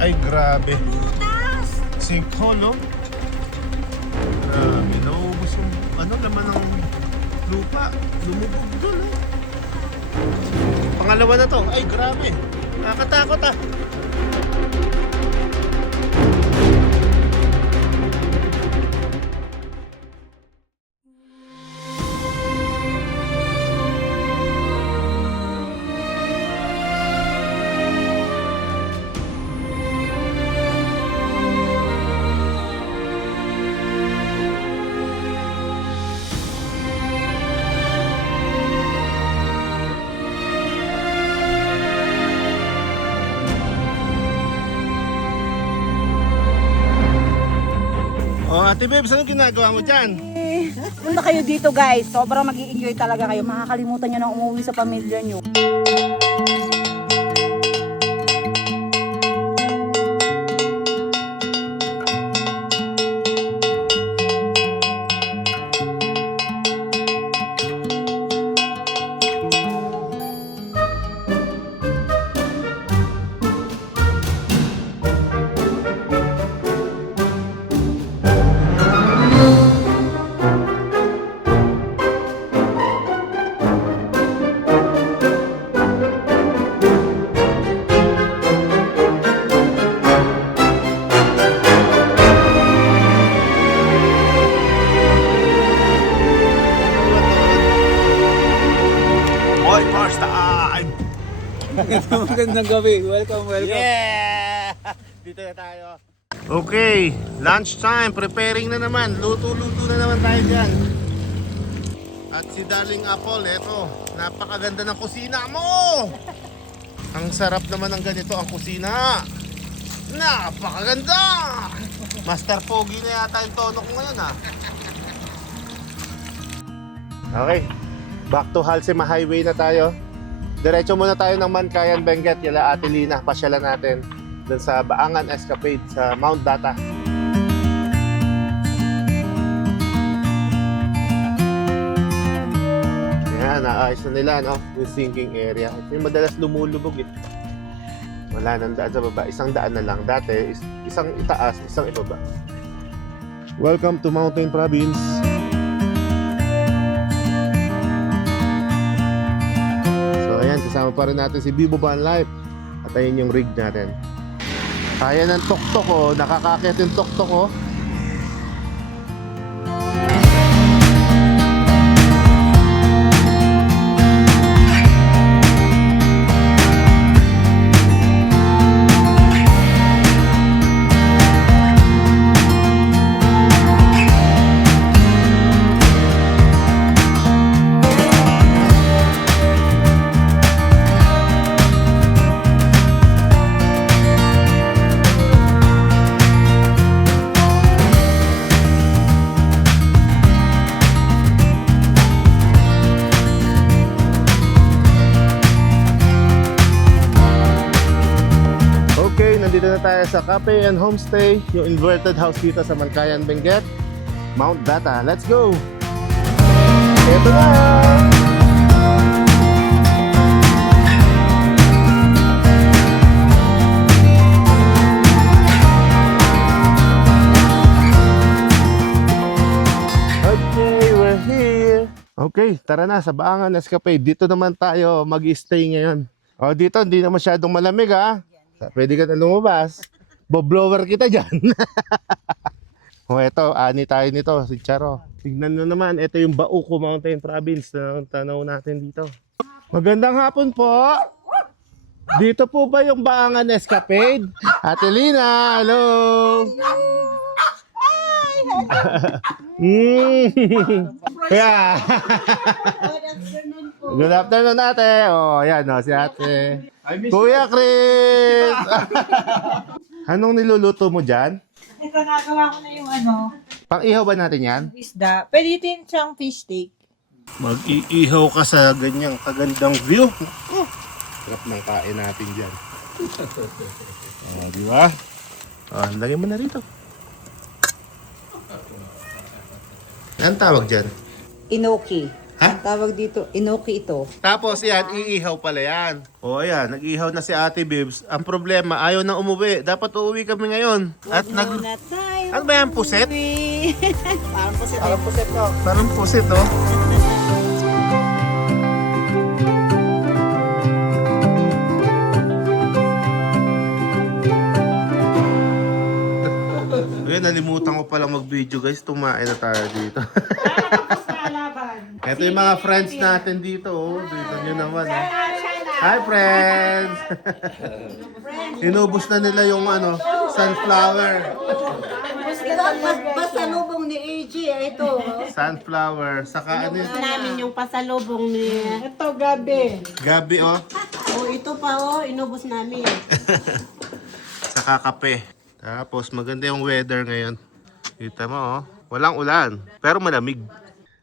Ay, grabe. Butas! Sinkhole, no? Grabe, nauubos yung laman ng lupa. Lumubog doon, no? Pangalawa na to. Ay, grabe. Nakakatakot, ah. Oh, Ate Bebs, anong ginagawa mo dyan? Punta kayo dito guys, sobrang mag-i-enjoy talaga kayo. Makakalimutan nyo na umuwi sa pamilya nyo. Boy, first time! Magandang gabi. Welcome. Yeah! Dito na tayo. Okay, lunch time. Preparing na naman. Luto-luto na naman tayo dyan. At si Darling Apple, eto. Napakaganda ng kusina mo! Ang sarap naman ng ganito ang kusina. Napakaganda! Master Pogi na yata yung tono ko ngayon, ha? Okay, back to Halsema Highway na tayo. Diretso muna tayo ng Mankayan Benguet, kila Ate Lina. Pasyalan natin dun sa Baangan Escapade sa Mount Data. Yan, naayos na nila, no? Yung sinking area. Ito yung madalas lumulubog, eh. Wala nang daan sa baba. Isang daan na lang. Dati, isang itaas, isang ibaba. Welcome to Mountain Province. So ayan, kasama pa rin natin si Bibo Van Life. At ayun yung rig natin. Kaya ng tuktok, oh. Nakakakit yung tuktok, oh. Nandito na tayo sa Cafe and Homestay, yung inverted house dito sa Mankayan Benguet, Mount Data. Let's go! Ito na! Okay, we're here! Okay, tara na sa Baangan Escapade. Dito naman tayo mag-stay ngayon. O, dito hindi na masyadong malamig, ha? Pwede ka na lumabas. Boblower kita dyan. O eto, ani tayo nito, si Charo. Tignan nyo naman, ito yung Bauco Mountain Province na tanaw natin dito. Magandang hapon po. Dito po ba yung Baangan Escapade? Ate Lina, hello. Yeah. Good afternoon, ate. Oh, yan, oh, si ate. Kuya Chris! Anong niluluto mo dyan? Ito, nagawa ko na yung Pang-ihaw ba natin yan? isda. Pwede din siyang fish steak. Mag-iihaw ka sa ganyang kagandang view. Oh, sarap ng kain natin dyan. Di ba? Lagyan mo na rito. Anong tawag dyan? Inoki. Ang tawag dito, inoki ito. Tapos yan, iihaw pala yan. O ayan, nag-ihaw na si Ate Bibs. Ang problema, ayaw na umuwi. Dapat uuwi kami ngayon. At Muna tayo. Ano ba yan, puset? Parang puset. Parang puset, no? Parang puset, oh. Ayun, nalimutan ko palang mag-video guys. Tumain na tayo dito. Ito yung mga friends natin dito. Oh. Dito nyo naman. Oh. Hi friends! Inubos na nila yung ano, sunflower. Ito, pasalubong ni AG, ito. Sunflower. Saka ano yun? Namin yung pasalubong ni... Ito, gabi. Gabi, oh. Oh, ito pa oh, inubos namin. Saka kape. Tapos maganda yung weather ngayon. Kita mo, oh. Walang ulan, pero malamig.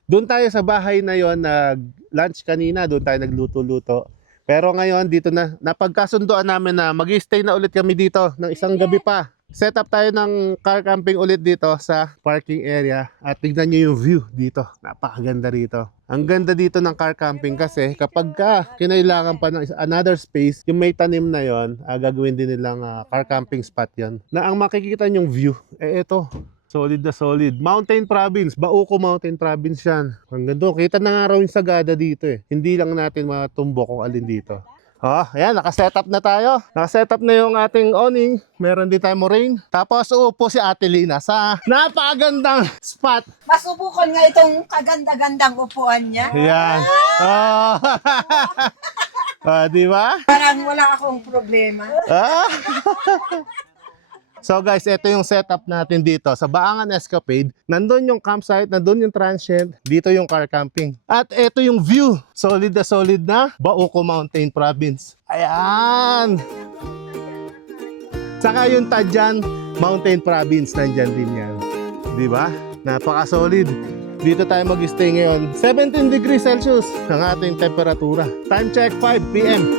Doon tayo sa bahay na yon, nag-lunch kanina, doon tayo nagluto-luto. Pero ngayon, dito na, napagkasundoan namin na mag-stay na ulit kami dito ng isang gabi pa. Set up tayo ng car camping ulit dito sa parking area. At tignan nyo yung view dito. Napakaganda rito. Ang ganda dito ng car camping kasi kapag kinailangan pa ng another space, yung may tanim na yon, gagawin din nilang car camping spot yon. Na ang makikita nyong view, ito. Solid na solid. Mountain Province. Bauco Mountain Province yan. Ang ganda. Kita na nga raw yung sagada dito eh. Hindi lang natin matumbok kung alin dito. Ayan, nakasetup na tayo. Nakasetup na yung ating awning. Meron din tayong moraine. Tapos uupo si Ate Lina sa napakagandang spot. Masubukan nga itong kaganda-gandang upuan niya. Yan. Di ba? Parang wala akong problema. So guys, ito yung setup natin dito sa Baangan Escapade. Nandun yung campsite, nandun yung transient, dito yung car camping. At ito yung view. Solid na Bauco Mountain Province. Ayan! Saka yung Tadjan Mountain Province, nandyan din yan. Di ba? Napaka-solid. Dito tayo mag-stay ngayon. 17 degrees Celsius ang ating temperatura. Time check, 5 p.m.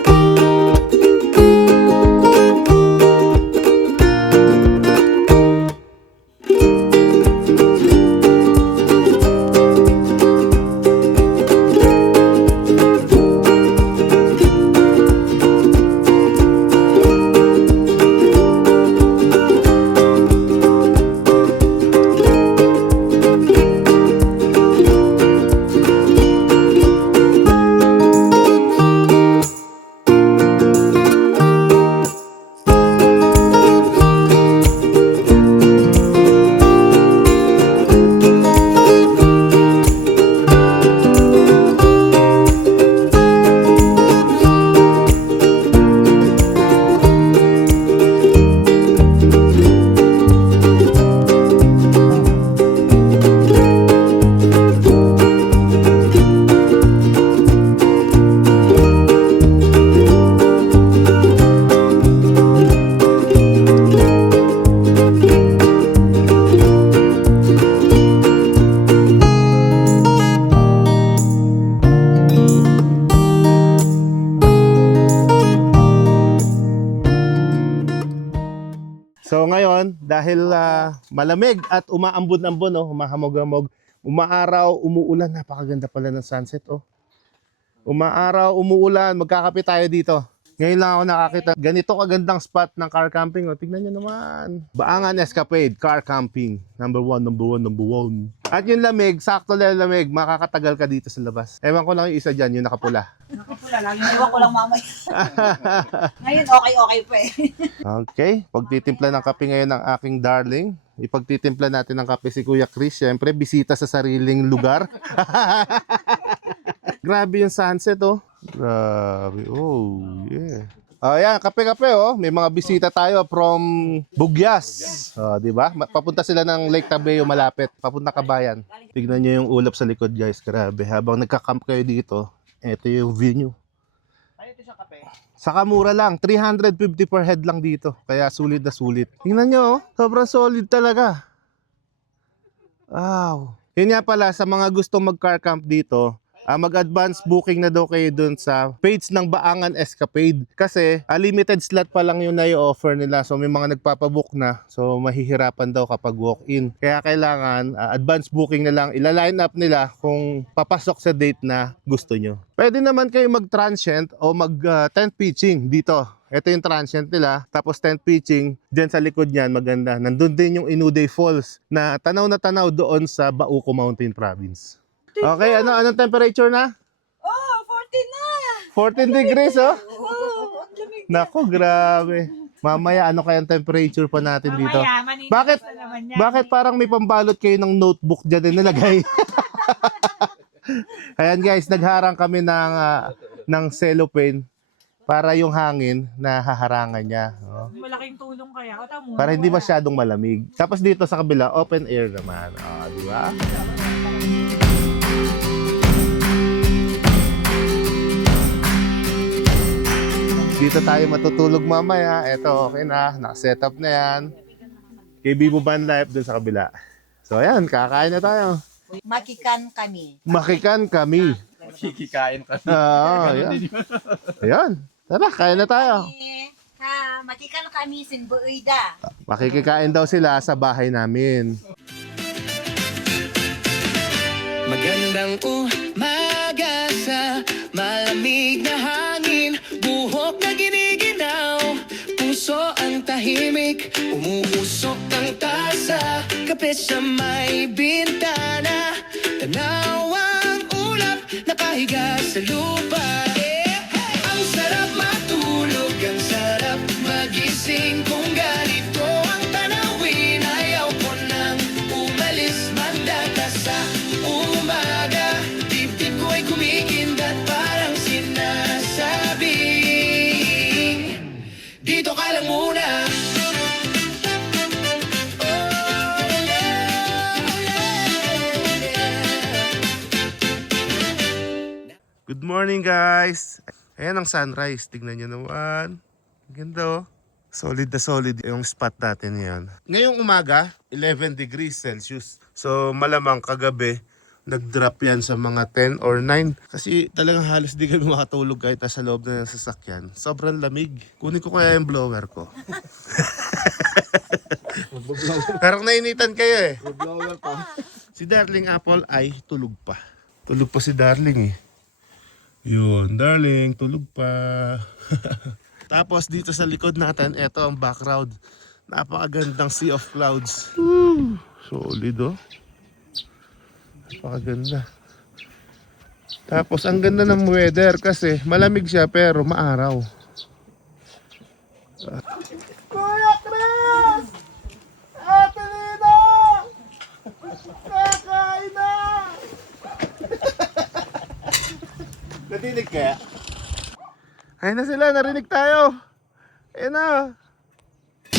So ngayon, dahil malamig at umaambon-ambon, oh, humahamog-hamog, umaaraw, umuulan, napakaganda pala ng sunset, oh. Umaaraw, umuulan, magkakape tayo dito. Ngayon lang ako nakakita ganito kagandang spot ng car camping, oh. Tignan nyo naman. Baangan Escapade, car camping. Number one. At yung lamig, sakto lang lamig, makakatagal ka dito sa labas. Ewan ko lang yung isa dyan, yung nakapula. Nakapula lang. Iwan ko lang mamay. Ngayon, okay pa eh. Okay, pagtitimpla ng kape ngayon ng aking darling. Ipagtitimpla natin ng kape si Kuya Chris. Siyempre, bisita sa sariling lugar. Grabe yung sunset, oh. Grabe, oh, yeah. Ayan, kape-kape, oh. May mga bisita tayo from Bugyas. Di ba? Papunta sila ng Lake Tabeo, malapit. Papunta Kabayan. Tignan nyo yung ulap sa likod, guys. Grabe. Habang nagka-camp kayo dito, ito yung view nyo. Saka mura lang, 350 per head lang dito. Kaya sulit na sulit. Tingnan nyo, oh. Sobrang solid talaga. Wow. Yun nga pala, sa mga gustong mag-car camp dito, mag-advance booking na daw kayo dun sa page ng Baangan Escapade. Kasi limited slot pa lang yung na-offer nila. So may mga nagpapabook na. So mahihirapan daw kapag walk-in. Kaya kailangan advance booking na lang. Ila-line up nila kung papasok sa date na gusto nyo. Pwede naman kayo mag-transient o mag-tent pitching dito. Ito yung transient nila. Tapos tent pitching, dyan sa likod niyan, maganda. Nandun din yung Inuday Falls na tanaw doon sa Bauco Mountain Province. Okay, anong temperature na? Oh, 14 na! 14 degrees, oh. Oh, ang lamig. Nako, grabe. Mamaya, ano kayang temperature pa natin dito? Mamaya, maninigas Bakit? na naman yan. Bakit parang may pambalot kayo ng notebook dyan din nilagay? Ayan guys, nagharang kami ng cellophane para yung hangin na haharangan niya. Oh. Malaking tulong kaya. O, tamo. Para hindi masyadong malamig. Tapos dito sa kabila, open air naman. Di ba? Dito tayo matutulog mamaya. Eto, okay na. Nakaset up na yan. Kay Bibo Van Life dun sa kabila. So ayan, kakain na tayo. Makikan kami. Makikan kami. Kikikain ka. Ayan. Ayan. Tara, kain na tayo. Ha, makikan kami sin buida. Makikikain daw sila sa bahay namin. Magandang umaga sa malamig na hangin, buhok na giniginaw, puso ang tahimik, umuusok ang tasa, kape sa may bintana, tanaw ang ulap, nakahiga sa lupa. Ang sarap matulog, ang sarap magising, kung ganito ang tanawin, ayaw ko nang umalis, mandata sa umaga, dibdib ko ay kumikindat, parang sinasabing, dito ka lang muna. Good morning guys! Ayan ang sunrise. Tignan nyo naman. Ganda oh. Solid na solid yung spot natin yan. Ngayong umaga, 11 degrees Celsius. So malamang kagabi, nag-drop yan sa mga 10 or 9. Kasi talagang halos di kami makatulog kahit nasa loob na ng sasakyan. Sobrang lamig. Kunin ko kaya yung blower ko. Parang nainitan kayo eh. Si Darling Apple ay tulog pa. Tulog pa si Darling eh. Yun, Darling, tulog pa. Tapos dito sa likod natin, eto ang background. Napakagandang sea of clouds. Solid oh. Napakaganda. Tapos ang ganda ng weather kasi malamig siya pero maaraw. Kuya Chris! Ate Lina! Kakain na! Nadinig kaya? Ayun na sila, narinig tayo. Ayun na.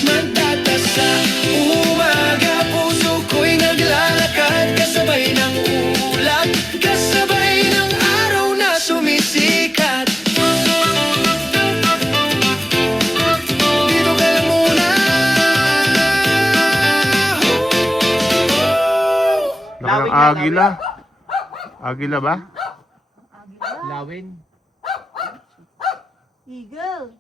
Mandata sa umaga, puso ko'y naglalakad, kasabay ng ulap, kasabay ng araw na sumisikat. Dito ka lang muna. Nakang agila. Agila ba? Lawin. Eagle.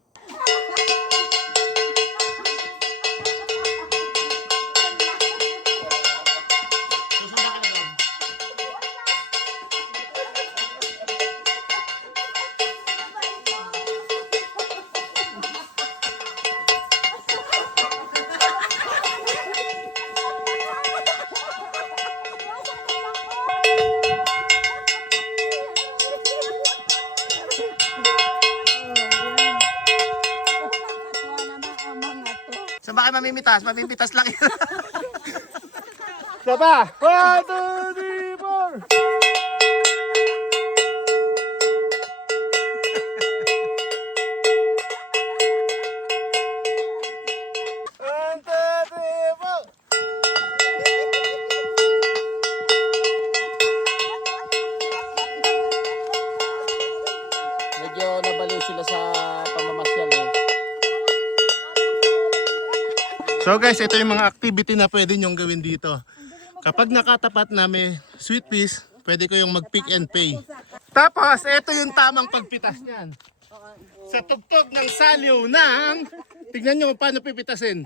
Saan ba kayo mamimitas? Mamimitas lang yun. Saba! 1, 2, 3, 4! Medyo nabaliw sila sa pamamasyal eh. So guys, ito yung mga activity na pwede nyong gawin dito. Kapag nakatapat na may sweet peas, pwede ko yung mag pick and pay. Tapos, ito yung tamang pagpitas niyan. Sa tugtog ng saliw ng... Tignan nyo kung paano pipitasin.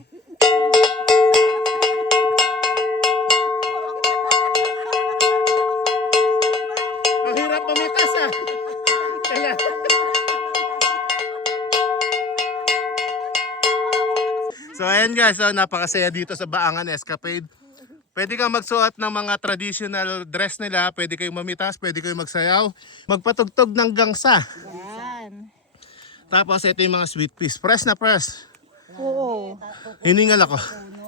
Ang hirap pumitas ah. Kaya... So ayan guys, so napakasaya dito sa Baangan Escapade. Pwede kang magsuot ng mga traditional dress nila, pwede kayong mamitas, pwede kayong magsayaw, magpatugtog ng gangsa. Yan. Tapos ito yung mga sweet peas, press na press. Oo. Hiningal ako.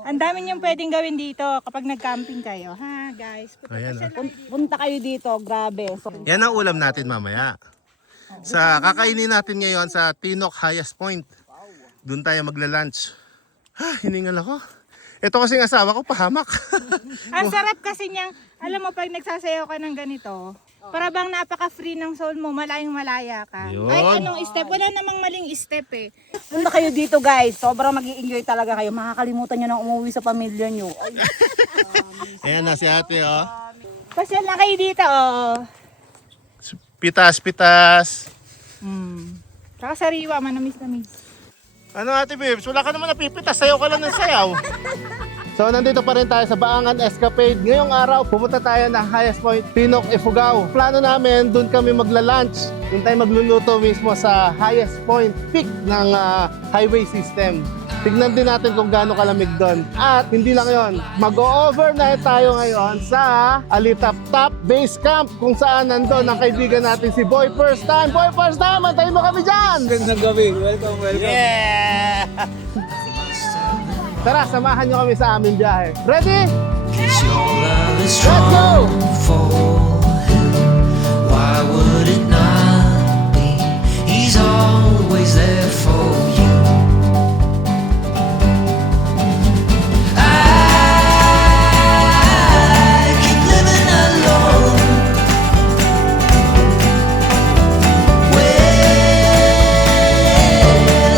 Ang dami niyong pwedeng gawin dito kapag nag-camping kayo. Ha, guys? Ayan oh. Punta kayo dito, grabe. So, Yan ang ulam natin mamaya. Kakainin natin ngayon sa Tinok Highest Point. Doon tayo magla-lunch. Hiningal ako. Ito kasing asawa ko, pahamak. Ang sarap kasi niyang, alam mo, pag nagsasayaw ka ng ganito, para bang napaka-free ng soul mo, malayang malaya ka. Yun. Kahit anong step, wala namang maling step eh. punta kayo dito guys, sobrang mag-i-enjoy talaga kayo. Makakalimutan nyo na umuwi sa pamilya nyo. Ay, Ayan na si ate oh. Pasyal na kayo dito, oh. Pitas, pitas. Tsaka sariwa, manamis-namis. Ano ate Bibs, wala ka naman napipitas, sayaw ka lang ng sayaw. So nandito pa rin tayo sa Baangan Escapade. Ngayong araw, pupunta tayo ng Highest Point, Tinok, Ifugao. Plano namin, doon kami magla-lunch. Doon tayo magluluto mismo sa Highest Point, peak ng highway system. Tignan din natin kung gaano kalamig doon. At hindi lang yon, mag-overnight tayo ngayon sa Alitap Top Base Camp kung saan nandun ang kaibigan natin si Boy First Time. Boy First Time, antayin mo kami dyan! Gandang gabi. Welcome, welcome. Yeah! Tara, samahan nyo kami sa aming biyahe. Ready? Cause your love is Let's strong go! for him. Why would it not be? He's always there for you. I keep living alone. We're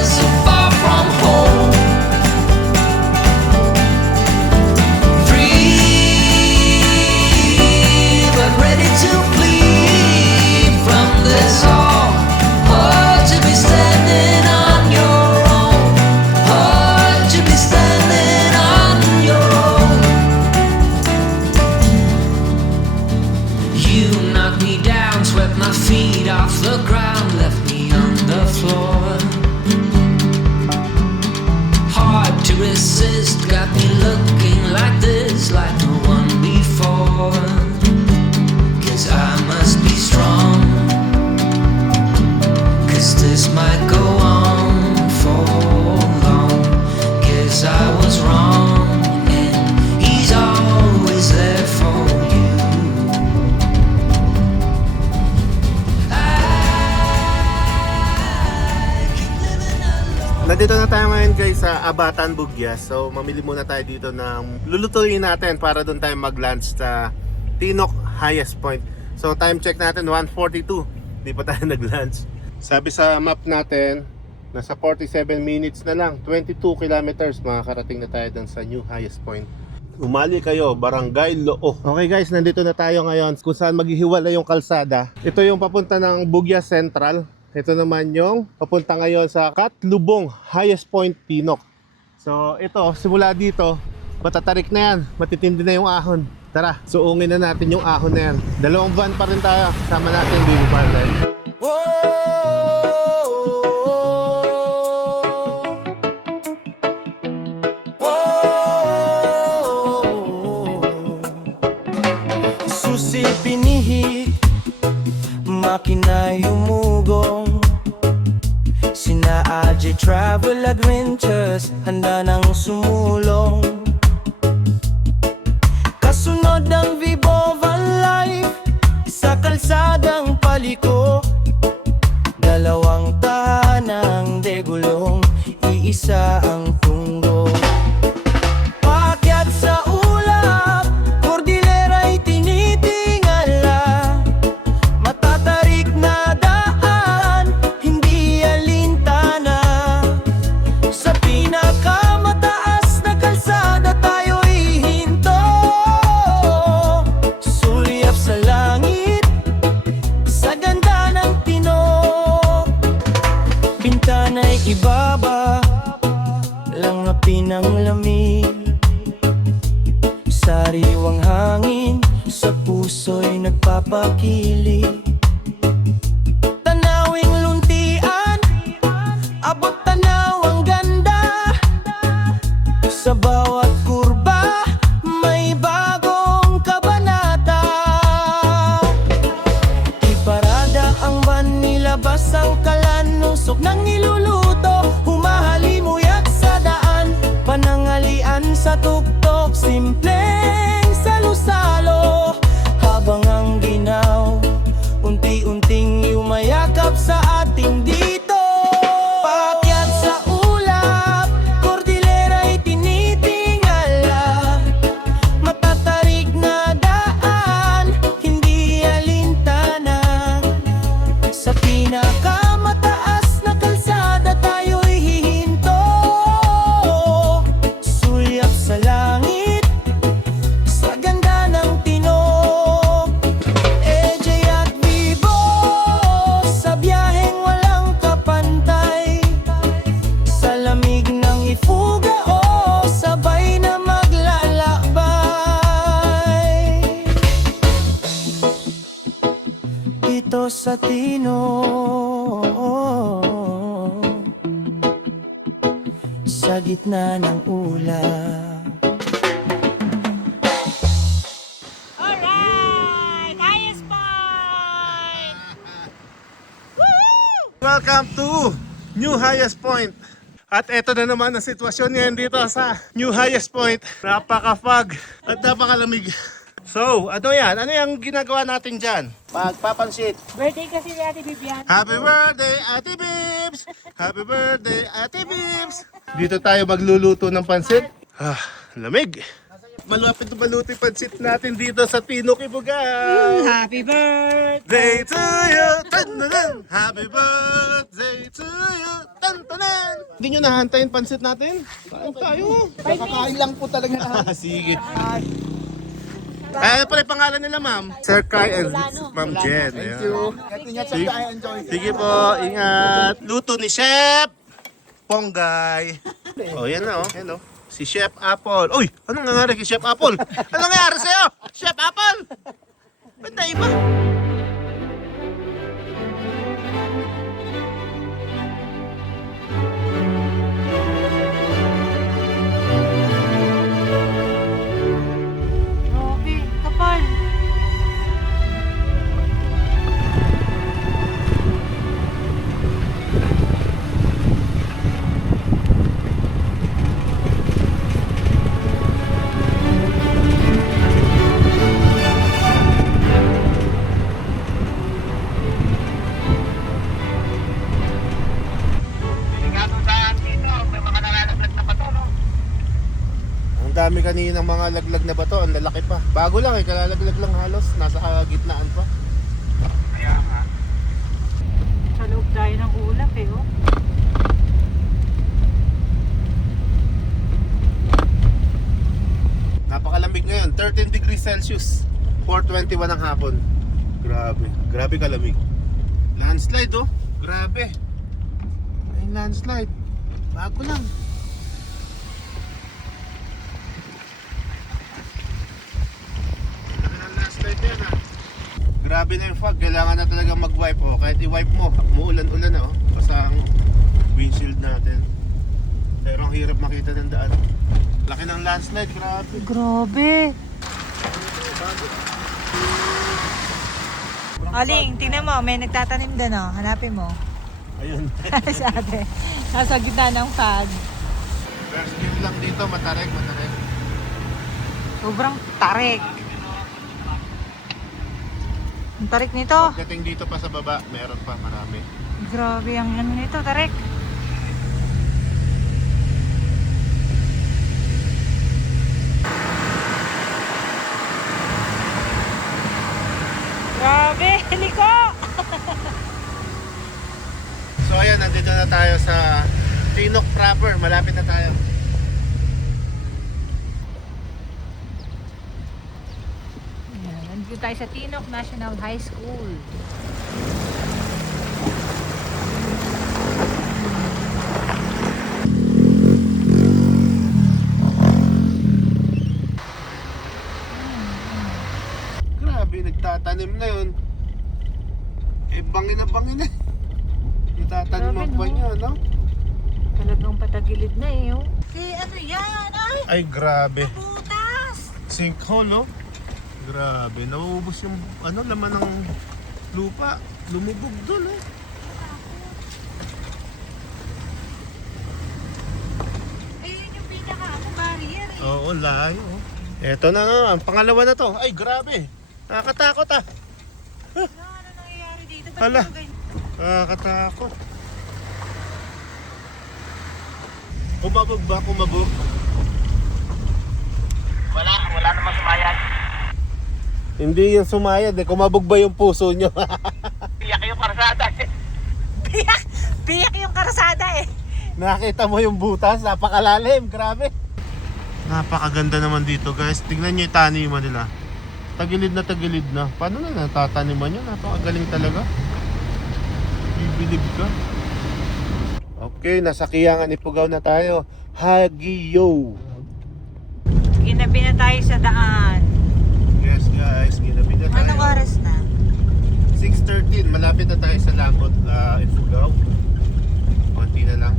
so far from home. Free, but ready to flee from this all. Hard to be standing on your own. Hard to be standing on your own. You knocked me down, swept my feet off the ground, left me on the floor. Hard to resist, got me looking like this, like no one before. Cause I must be strong, cause this might go on for long. Guess I was wrong, and he's always there for you. I keep living alone. Nandito na tayo ngayon guys sa Abatan, Bugyas. So mamili muna tayo dito ng lulutuin natin para doon tayo mag-lunch sa Tinok Highest Point. So time check natin 1:42. Hindi pa tayo nag-lunch. Sabi sa map natin, nasa 47 minutes na lang, 22 kilometers makakarating na tayo doon sa New Highest Point. Umali kayo, Barangay Loo. Okay guys, nandito na tayo ngayon kung saan maghihiwalay yung kalsada. Ito yung papunta ng Bugyas Central. Ito naman yung papunta ngayon sa Katlubong Highest Point, Tinok. So ito, simula dito, matatarik na yan. Matitindi na yung ahon. Tara, suungin na natin yung ahon na yan. Dalawang van pa rin tayo. Sama natin Baby Partner. Susi pinihit, makina umugong. Sina AJ Travel Adventures, handa nang sumulong. Kasunod ang Vivo Van Life, sa kalsadang paliko. Dalawang tahanang degulong, iisa ang tunggo. Paakyat sa ulap, Cordillera'y tinitingala. Matatarik na daan, hindi alintana. Sa pinakamataas na kalsada tayo'y hinto. Sulyap sa langit, sa pinanglamig. Sariwang hangin sa puso'y nagpapakilig. Tanawing luntian, abot tanaw ang ganda. Sa bawat kurba, may bagong kabanata. Iparada ang van, nilabas ang kalan, nusok ng niluluto, humahalimuyat sa daan. Panangalian sa tuktok, simpleng salo-salo. Habang ang ginaw, unti-unting yumayakap sa ating dito. Paakyat sa ulap, Cordillera'y tinitingala. Matatarik na daan, hindi alintana. Sa pinakamataas na kalsada tayo'y hihinto. Sulyap sa langit, sa ganda ng tinog. EJ at Vivo, sa biyaheng walang kapantay. Sa lamig ng ifuga, sabay na maglalakbay. Dito sa Tinog, sa gitna ng ulap. Alright! Highest point! Welcome to New Highest Point. At eto na naman ang sitwasyon ngayon dito sa New Highest Point. Napaka-fog at napakalamig. So, ano yan? Ano yung ginagawa natin dyan? Pagpapansit. Birthday kasi ni Ate Vivian. Happy birthday, Ate Bibs! Happy birthday, Ate Bibs! Dito tayo magluluto ng pansit. Lamig. Malapit na maluto yung pansit natin dito sa Tinok, Ibugay. Happy birthday! Day to you! Tan-tanan! Happy birthday to you! Tan-tanan! Hindi nyo nahantayin pansit natin? Kain tayo. Kakakain lang po talaga na. Sige. Ano pala yung pangalan nila, ma'am? Sir Kai and Ma'am Jen. Thank you. Ingat sa biyahe, enjoy. Sige po, ingat. Luto ni Chef Ponggay. Oh, yan na, oh. Yan, oh. Si Chef Apple. Uy, anong nangyari kay Chef Apple? Anong nangyari sa'yo? Chef Apple? Ba't na iba? Grabe, kapal. Ang dami kaninang mga laglag na bato, ang lalaki pa. Bago lang eh, kalalaglag lang halos, nasa gitnaan pa. Sa loob tayo ng ulap eh, oh. Napakalamig ngayon, 13 degrees Celsius, 4:21 ng hapon. Grabe, grabe kalamig. Landslide oh, grabe. Ay, landslide. Bago lang. Laki ng landslide yan ah. Grabe na yung fog, kailangan na talaga mag-wipe oh. Kahit i-wipe mo, umuulan-ulan na oh. Basta ang windshield natin. Pero ang hirap makita ng daan. Laki ng landslide, grabe. Grabe. Aling, tingnan mo, may nagtatanim doon, oh. Hanapin mo. Ayun. Si ate. Nasa gitna ng fog. First view lang dito, matarik. Sobrang tarik. Ang tarik nito. Pagdating dito pa sa baba, meron pa marami. Grabe ang ano nito, tarik. Grabe, liko! So ayan, nandito na tayo sa Tinok proper, malapit na tayo. Ayan, nandito tayo sa Tinok National High School. tanim na yun. Eh, bangin na bangin eh. Natatanim pa niya, no? Talagang patagilid na eh. Oh. ano yan? Ay, Ay, grabe. putas! Sinkhole, no? Grabe, nauubos yung ano, laman ng lupa. Lumubog doon, eh. Ayun yung barrier eh. Oo, layo. Oh. Eto na naman, pangalawa na to. Ay, grabe. Nakakatakot ah. Ano nangyayari dito? Ba't Hala. yung ganyan? Nakakatakot. Kumabog ba? Kumabog? Wala naman sumayad. Hindi yung sumayad eh. Kumabog ba yung puso nyo? Biyak yung karasada eh. Nakita mo yung butas? Napakalalim. Grabe. Napakaganda naman dito guys. Tingnan nyo yung taniman nila. Tagilid na. Paano na natataniman nyo? Napakagaling talaga. Bibilib ka. Okay, nasa Kiyangan Ifugao na tayo. Hagiyo. Ginabi na tayo sa daan. Yes guys, ginabi na tayo. Anong oras na? 6:13, malapit na tayo sa Langot, Ifugao. Konti na lang.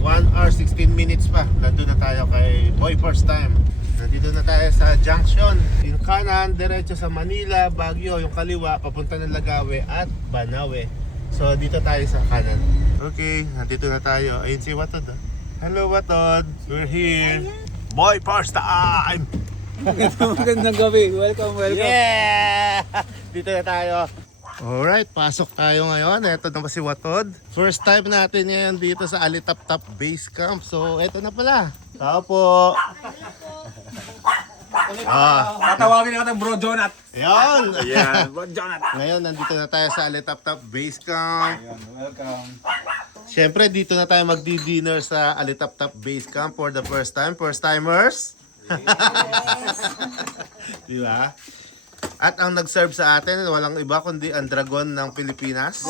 1 hour 16 minutes pa. Nandun na tayo kay Boy First Time. Nandito na tayo sa junction. Yung kanan, diretso sa Manila, Baguio. Yung kaliwa, papunta ng Lagawe at Banawe. So dito tayo sa kanan. Okay, nandito na tayo. Ayun si Watod. Ah. Hello Watod, we're here. Boy First Time! Magandang gabi. Welcome. Yeah! Dito na tayo. Alright, pasok tayo ngayon. Ito na ba si Watod? First time natin ngayon dito sa Alitap-Tap Base Camp. So, ito na pala. Tao po. Tatawagin natin Bro Jonat. Ayun. Yeah, Bro Jonat. Ngayon, nandito na tayo sa Alitap-Tap Base Camp. Welcome. Siyempre, dito na tayo magdi-dinner sa Alitap-Tap Base Camp for the first time. First timers. Di ba? At ang nag-serve sa atin, walang iba kundi ang Dragon ng Pilipinas.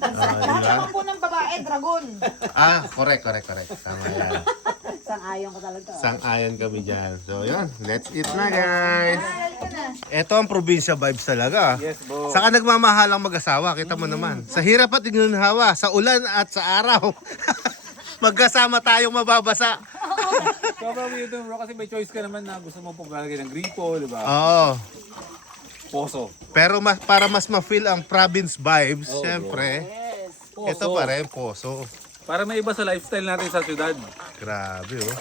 Lahat po ng babae, dragon. Correct. Tama yan. Sang-ayon ko talaga. Sang-ayon kami dyan. So, yun. Let's eat na, guys. Ito ang probinsya vibes talaga. Yes, bro. Saka nagmamahalang mag-asawa. Kita mo naman. Sa hirap at iginhawa, sa ulan at sa araw. Magkasama tayong mababasa. Sobrang weird yun, bro, kasi may choice ka naman na gusto mo paglalagay ng gripo, di ba? Oo. Poso. Pero para mas ma-feel ang province vibes, syempre, ito pa rin, poso. Para may iba sa lifestyle natin sa syudad. Grabe, oh.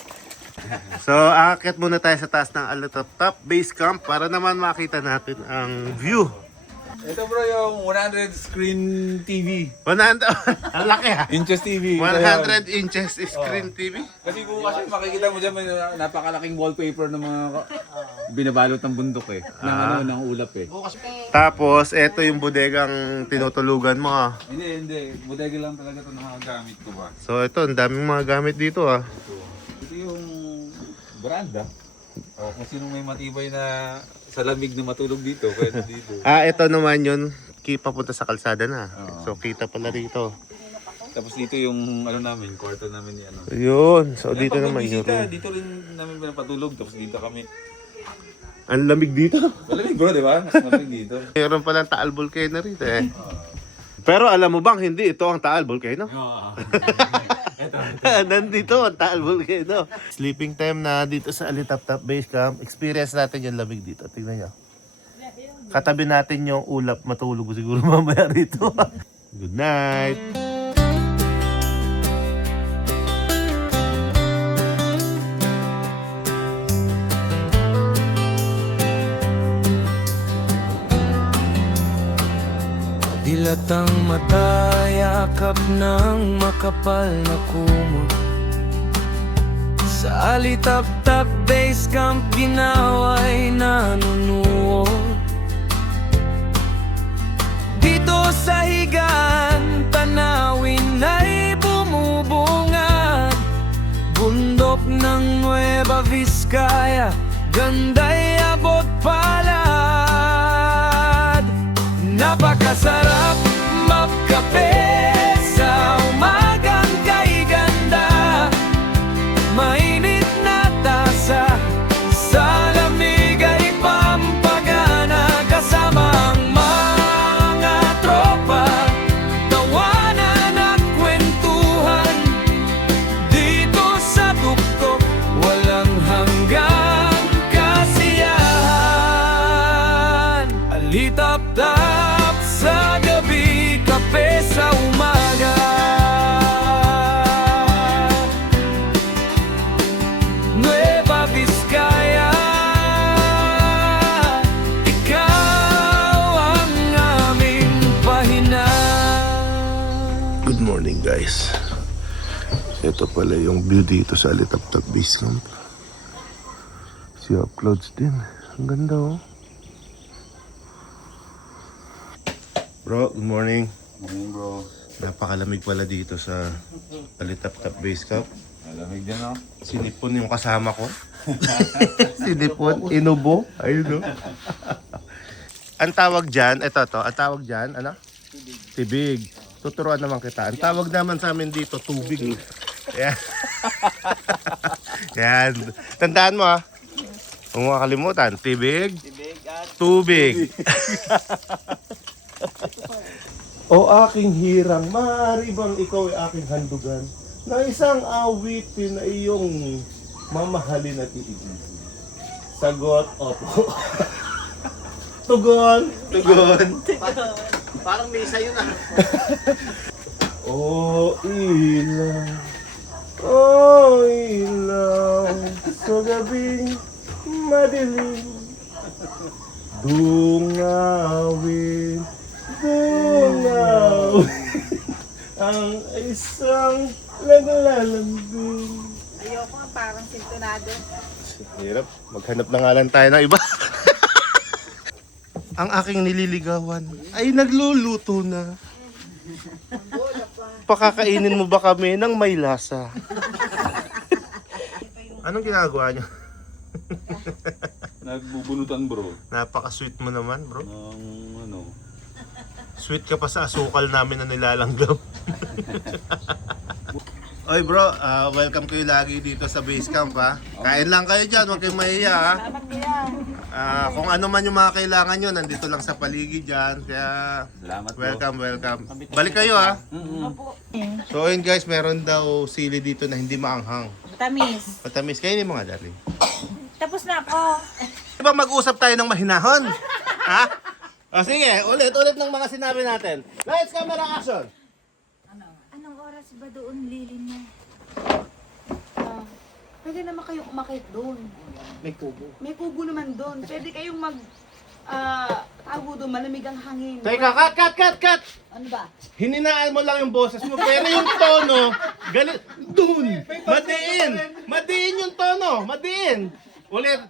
So, aakyat muna tayo sa taas ng Alitap-Tap Base Camp para naman makita natin ang view. Ito bro yung 100 screen TV. 100, ang laki ha. Inches TV. 100 inches screen TV. Kasi bukas yun, makikita mo dyan may napakalaking wallpaper ng mga binabalot ng bundok eh. Ng ulap eh. Tapos, eto yung bodegang tinutulugan mo ah. Hindi. Bodega lang talaga ito nakagamit ko ba. So, ito, ang daming mga gamit dito ah. Ito yung branda. O kung sino may matibay na sa lamig na matulog dito, pwede dito. Ito naman yun, papunta sa kalsada na. So, kita pala rito. Tapos dito yung ano namin, kwarto namin ni ano. Yun, so dito Pag naman yung nagbisita, room. dito rin namin pinapatulog, tapos dito kami. Ang lamig dito. Malamig bro, di ba? Mas malamig dito. Meron palang Taal Volcano rito eh. Pero alam mo bang hindi ito ang Taal Volcano? Nandito ang Taal Volcano. Sleeping time na dito sa Alitap-Tap Base Camp. Experience natin yung lamig dito. Tingnan nyo. Katabi natin yung ulap. Matulog siguro mamaya rito. Good night. Dilatang mata, yakap ng makapal na kumot. Sa Alitap-Tap Base Camp, ginawa'y nanunuot. Dito sa higaan, tanawin ay bumubungad. Bundok ng Nueva Vizcaya, ganda'y abot palad. Napakasarap magkape sa umagang kay ganda. Mainit na tasa sa lamig ay pa Guys, ito pala yung view dito sa Alitaptap Base Camp. Si uploads din. Ang ganda oh. Bro, good morning. Morning bro. Napakalamig pala dito sa Alitaptap Base Camp. Malamig din oh. Sinipon yung kasama ko. Sinipon, inubo. Ayun oh. Ang tawag dyan, ang tawag dyan, ano? Tibig. Tuturuan naman kita. Ang tawag naman sa amin dito, tubig. Yan. Yan. Tandaan mo ha. Huwag mo kakalimutan. Tibig. Tubig. O aking hirang, maaari bang ikaw ay aking handugan na isang awitin na iyong mamahalin at iibigin? Sagot, opo. Tugon. Tugon. Parang may isa yun ah. Oh, ilaw. Oh, ilaw. Sa gabing madilim. Dungawin. Dungawin. Ang isang naglalambing. Ayoko nga, parang sintonado. Hirap. Maghanap na nga lang tayo ng iba. Ang aking nililigawan ay nagluluto na. Pakakainin mo ba kami ng may lasa? Anong ginagawa niyo? Nagbubunutan bro. Napaka-sweet mo naman, bro. Ng ano. Sweet ka pa sa asukal namin na nilalanggam. Oy bro, welcome kayo lagi dito sa base camp ha. Kain lang kayo dyan, huwag kayong mahiya ha. Kung ano man yung mga kailangan nyo, nandito lang sa paligid dyan. Kaya Salamat bro. welcome. Balik kayo ha. So yun guys, meron daw sili dito na hindi maanghang. Tamis. Matamis, kainin mo nga darling. Tapos na ako. Diba mag-usap tayo ng mahinahon? Ha? O sige, ulit ng mga sinabi natin. Lights, camera, action! Anong oras ba doon lilin niya? Pwede naman kayong umakit doon. May kubo. May kubo naman doon. Pwede kayong tago doon, malamig ang hangin. Teka, cut! Ano ba? Hininaan mo lang yung boses mo, pero yung tono, galit, dun! Madiin yung tono, madiin! Ulit,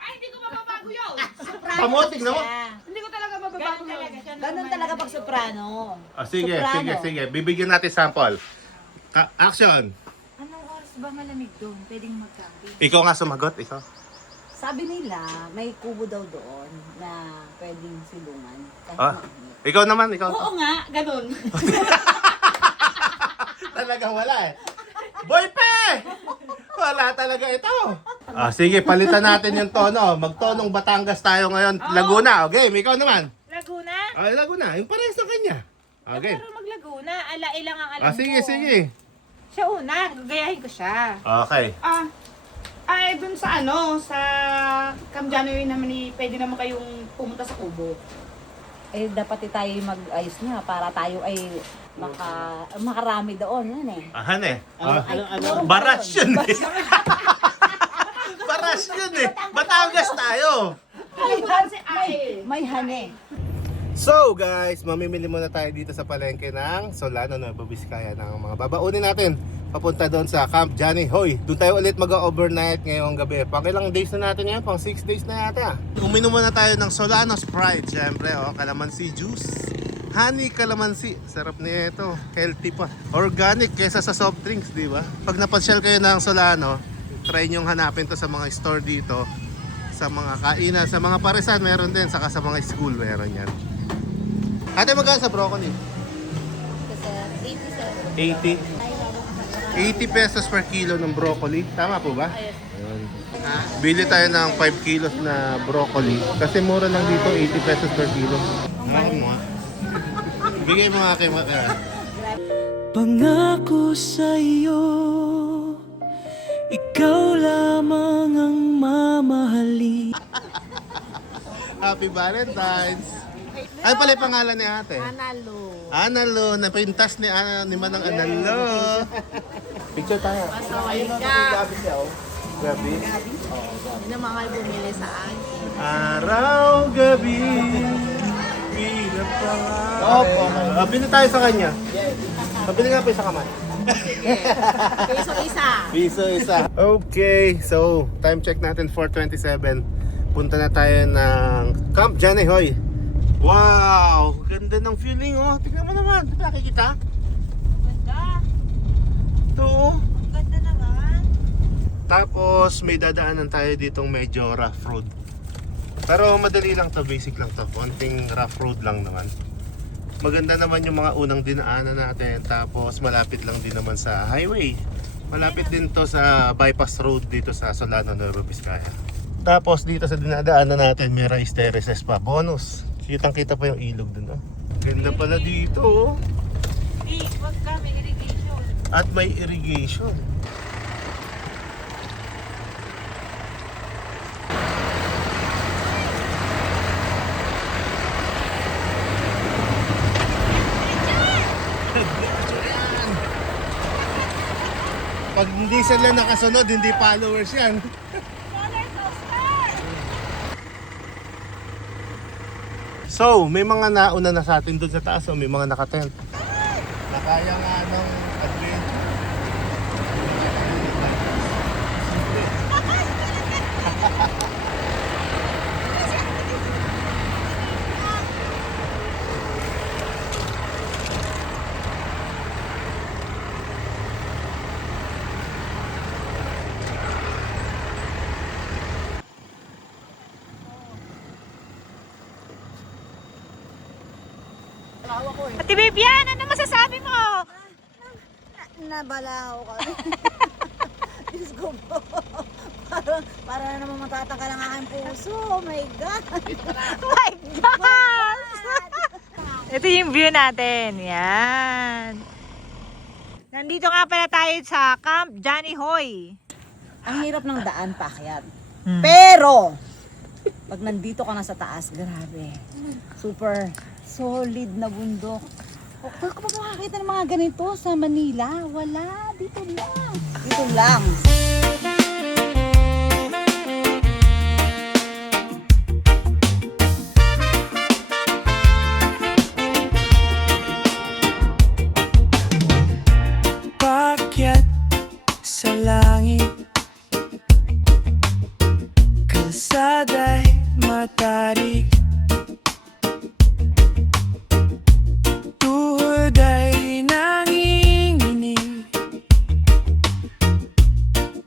Ay, hindi ko mababago yun! pamotik na mo. Hindi ko talaga mababago yun. Ganun talaga pag soprano. Sige, Soprano. bibigyan natin sample. Action! Anong oras ba malamig doon? Pwedeng magkampi. Ikaw nga sumagot, ikaw. Sabi nila, may kubo daw doon na pwedeng silungan. Kahit Ah, mainit. ikaw naman, ikaw. Oo nga, ganun. Talagang wala eh. Boy Pe! Wala talaga ito. Sige, palitan natin yung tono. Magtonong Batangas tayo ngayon. Laguna, okay? Ikaw naman. Laguna? Laguna. Yung parehas na kanya. Okay. Pero mag-Laguna. Ilang ang alam Sige, ko. sige. Siya una. Gagayahin ko siya. Okay. Ay, dun sa sa Camp January naman pwede naman kayong pumunta sa Kubo. Eh, dapat tayo mag-ayos na para tayo ay makarami doon. Yan eh. Ahan eh. Purong Baras baron. yun eh. Baras yun eh. Batangas tayo. May hane. So guys, mamimili muna tayo dito sa palengke ng Solano na Babiskaya ng mga babaunin natin papunta doon sa Camp Johnny Hoy. Doon tayo ulit mag-overnight ngayong gabi. Pangilang days na natin yan? Pang 6 days na yata. Uminom muna tayo ng Solano Sprite. Siyempre, calamansi juice. Honey calamansi. Sarap nito. Healthy pa. Organic kesa sa soft drinks, di ba? Pag napasyal kayo ng Solano, try nyong hanapin to sa mga store dito. Sa mga kainan, sa mga parisan meron din. Saka sa mga school meron yan. Ate, magkano sa broccoli? 80. 80 pesos per kilo ng broccoli. Tama po ba? Ayun. Bili tayo ng 5 kilos na broccoli. Kasi mura lang dito, 80 pesos per kilo. Bigay mo nga kay Maka. Pangako sa'yo, ikaw lamang ang mamahalin. Happy Valentine's! Ano pala yung pangalan ni ate? Analo, napintas ni Manang Analo. Picture tayo. Gabi siya, oh. Gabi? Oo, gabi. Yun ang mga bumili sa akin. Araw, gabi, pinapangalaw. Opo. Bili tayo sa kanya. Pabili nga pa isa kamay. Peso isa. Piso isa. Okay, so time check natin 4:27. Punta na tayo ng Camp Janihoy. Wow! Ganda ng feeling oh. Tingnan mo naman. Nakikita? Ganda. Ito oh. Ganda naman. Tapos may dadaanan tayo ditong medyo rough road. Pero madali lang to, basic lang to. Konting rough road lang naman. Maganda naman yung mga unang dinaanan natin. Tapos malapit lang din naman sa highway. Malapit din to sa bypass road dito sa Solano, Nueva Vizcaya. Tapos dito sa dinadaanan natin may rice terraces pa. Bonus. Kitang kita pa yung ilog dun oh. Ganda pala dito oh. Wag ka, may irrigation. At may irrigation. Pag hindi sila nakasunod, hindi followers yan. So, may mga nauna na sa atin doon sa taas o may mga nakatent. Nakaya nga ng adventure. Ate Vivian, ano masasabi mo? Nabala ako kami. Diyos ko po. Para na naman matatanggal ang aking puso. Oh my God. My God! Ito yung view natin. Yan. Nandito nga pala tayo sa Camp Janihoy. Ang hirap ng daan paakyat. Pero, pag nandito ka na sa taas, grabe. Super solid na bundok. O, kung ka pa makakita ng mga ganito sa Manila, wala. Dito lang. Dito lang. Paakyat sa langit, kalsada'y matarik, tuhod ay nanginginig,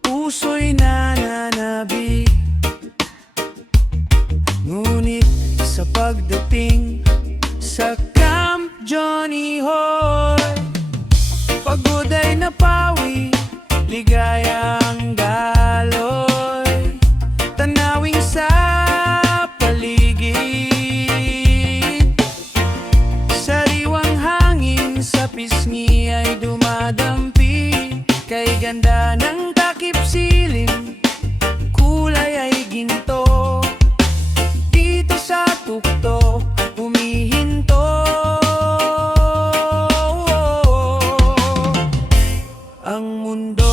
puso'y nananabik. Ngunit sa pagdating sa Camp Janihoy, pagod ay napawi, ligayang daloy, tanawing sa paligid, sariwang hangin sa pisngi ay dumadampi, kay ganda ng takip silim, kulay ay ginto, dito sa tuktok humihinto. Ang mundo,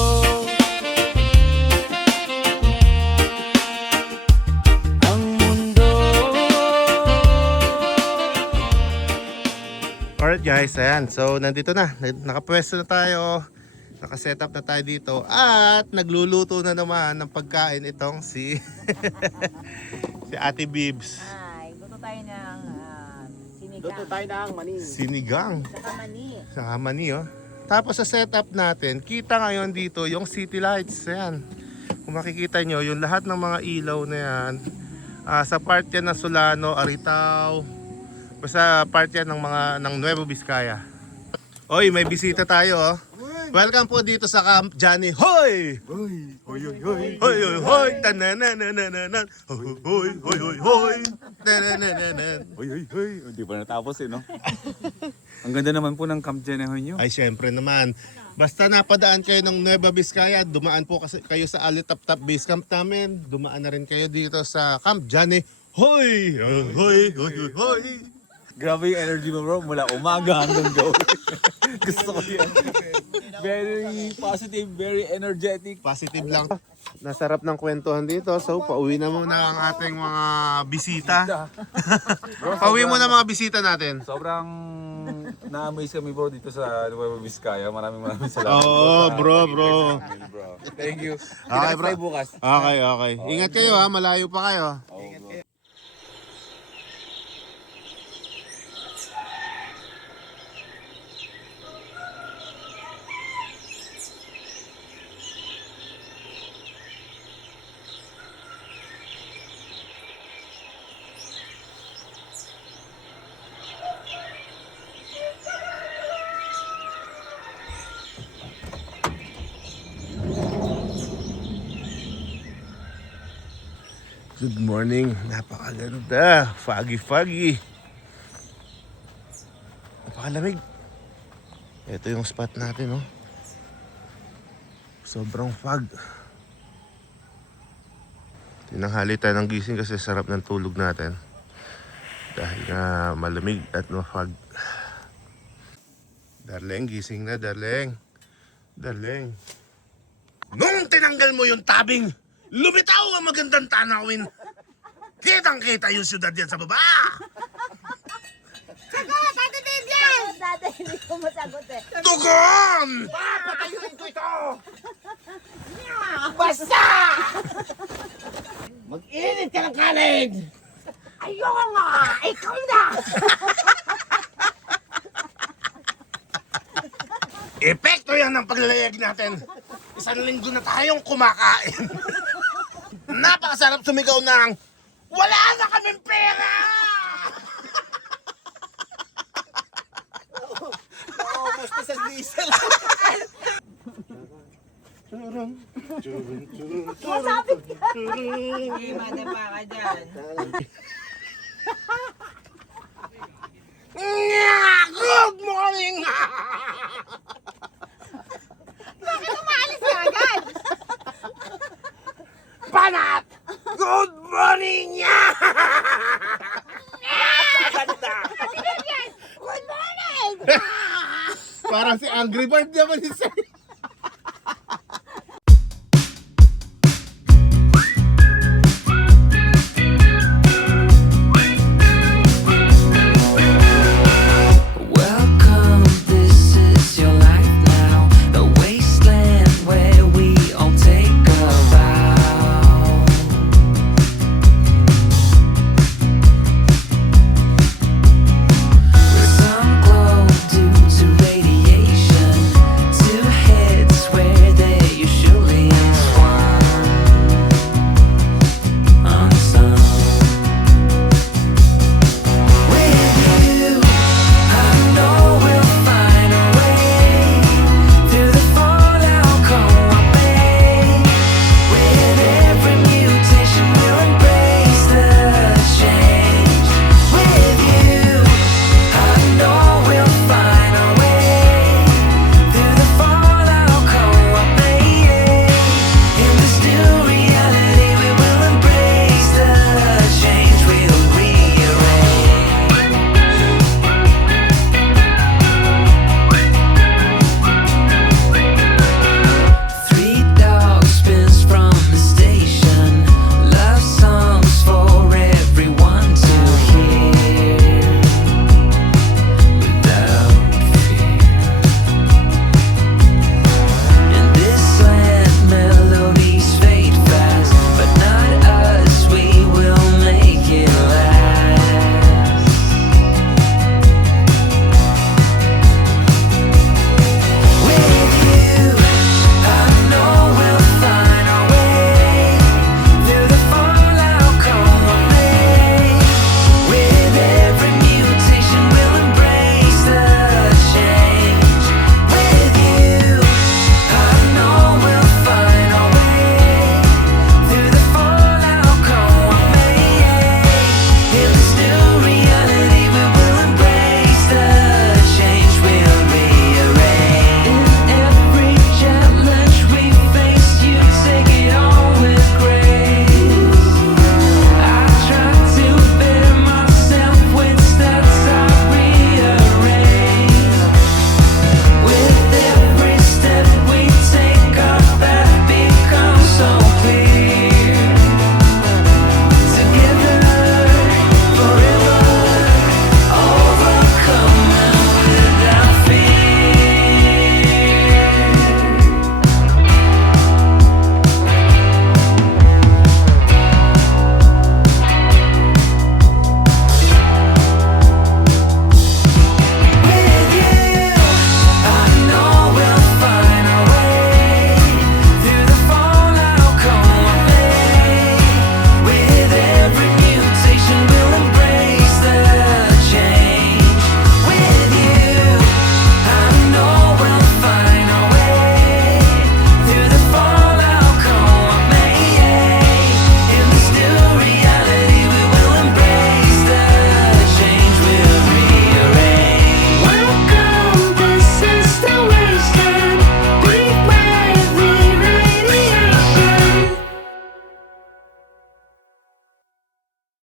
ang mundo. Alright guys, ayan. So nandito na. Nakapwesto na tayo. Nakaset up na tayo dito. At nagluluto na naman ng pagkain itong si si Ate Bibs. Ay, gusto tayo ng sinigang. Luto tayo ng mani. Sinigang. Saka mani. Sa Hamani oh. Tapos sa setup natin, kita ngayon dito yung city lights. Ayan. Kung makikita nyo, yung lahat ng mga ilaw na yan, sa part yan ng Solano, Aritao, basta part yan ng Nueva Vizcaya. Oy, may bisita tayo oh. Welcome po dito sa Camp Janihoy! Hoy, hoy, hoy, hoy, hoy, hoy, hoy, tanananananan, hoy, hoy, hoy, hoy, hoy, tananananan. Hoy, hindi pa natapos no? Ang ganda naman po ng Camp Janihoy nyo. Ay, syempre naman. Basta napadaan kayo ng Nueva Vizcaya, dumaan po kasi kayo sa Alitap-Tap Base Camp namin. Dumaan na rin kayo dito sa Camp Janihoy! Hoy, hoy, hoy, hoy, hoy. Grabe yung energy mo bro, mula umaga hanggang gabi. Gusto ko yan. Very positive, very energetic. Positive lang. Nasarap ng kwentuhan dito. So, pauwi na muna ang ating mga bisita. Pauwi muna mga bisita natin. Sobrang na-amaze kami bro dito sa Nueva Vizcaya. Maraming salamat. Oo, bro. Bro. Thank you. Okay, bro. Tayo bukas. Okay. Ingat kayo ha, malayo pa kayo. Good morning. Napakaganda. Foggy. Napakalamig. Ito yung spot natin, oh. Sobrang fog. Tinanghali tayo ng gising kasi sarap ng tulog natin. Dahil nga malamig at ma-fog. Darling, gising na, darling. Darling. Nung tinanggal mo yung tabing, lumitaw ang magandang tanawin. Kitang-kita yung syudad yan sa baba. Dati hindi ko masagot eh. Tugon! Papatayuin ko ito! Basta! Mag-init ka ng kanin! Ayoko nga! Ikaw na! Epekto yan ng paglalayag natin. Isang linggo na tayong kumakain. Napakasarap sumigaw ng wala na kaming pera! Naubos na sa diesel. Masapit ka. Hindi, madapa ka dyan. Good morning! Umalis ka agad! Banat! Good morning! Good morning! Parang si Angry Bird naman si Sir.